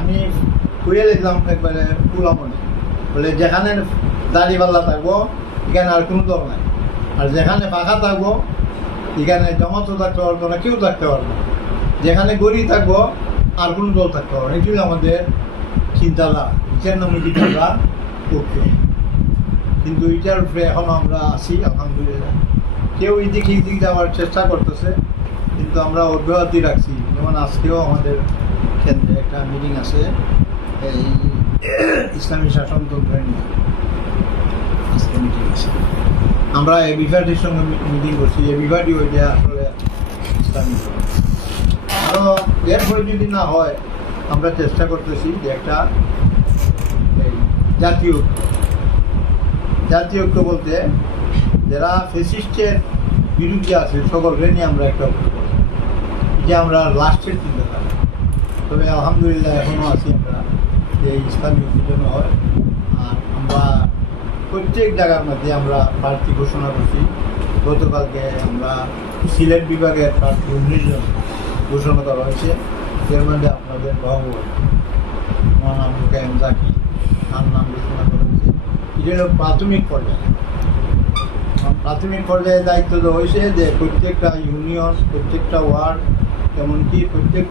আমি খুঁড়ে দেখলাম একবারে পুলামনে বলে, যেখানে দাড়িপাল্লা থাকব, এখানে আর কোনো দল নাই। আর যেখানে ফাঁকা থাকব, এখানে জমাতো থাকতে পারব না, কেউ থাকতে পারব যেখানে গড়ি থাকব, আর কোনো দল থাকতে পারব না। এটাই আমাদের চিন্তাধারা এটার নামে চিন্তাধারা ওকে কিন্তু এটার উপরে এখন আমরা আছি, আলহামদুলিল্লাহ। কেউ এদিক এদিক যাওয়ার চেষ্টা করতেছে, কিন্তু আমরা অব্যাহতি রাখছি। যেমন আজকেও আমাদের কেন্দ্রে একটা মিটিং আছে, এই ইসলামী শাসনতন্ত্র নিয়ে আজকে মিটিং আছে আমরা এ বিভাগটির সঙ্গে মিটিং করছি এ বিভাগটি ওই যে আসলে ইসলামী আরও এরপরে যদি না হয়, আমরা চেষ্টা করতেছি যে একটা জাতীয়। জাতীয় ঐক্য বলতে যারা ফেসিস্টের বিরুদ্ধে আছে, সকলকে নিয়ে আমরা একটা। যে আমরা লাস্টের চিন্তাধারা তবে আলহামদুলিল্লাহ এখনও আছি আমরা। যে ইসলামী ঐক্য হয়। আর আমরা প্রত্যেক জায়গার মধ্যে আমরা প্রার্থী ঘোষণা করছি। গতকালকে আমরা সিলেট বিভাগের প্রার্থী উনিশ জন ঘোষণা করা হয়েছে। এর মধ্যে আপনাদের ভগবান মহানাম কায়েম জাকি। তার নাম ঘোষণা করা হয়েছে। এটা প্রাথমিক পর্যায়ে। প্রাথমিক পর্যায়ে দায়িত্ব দেওয়া হয়েছে যে প্রত্যেকটা ইউনিয়ন, প্রত্যেকটা ওয়ার্ড, এমনকি প্রত্যেক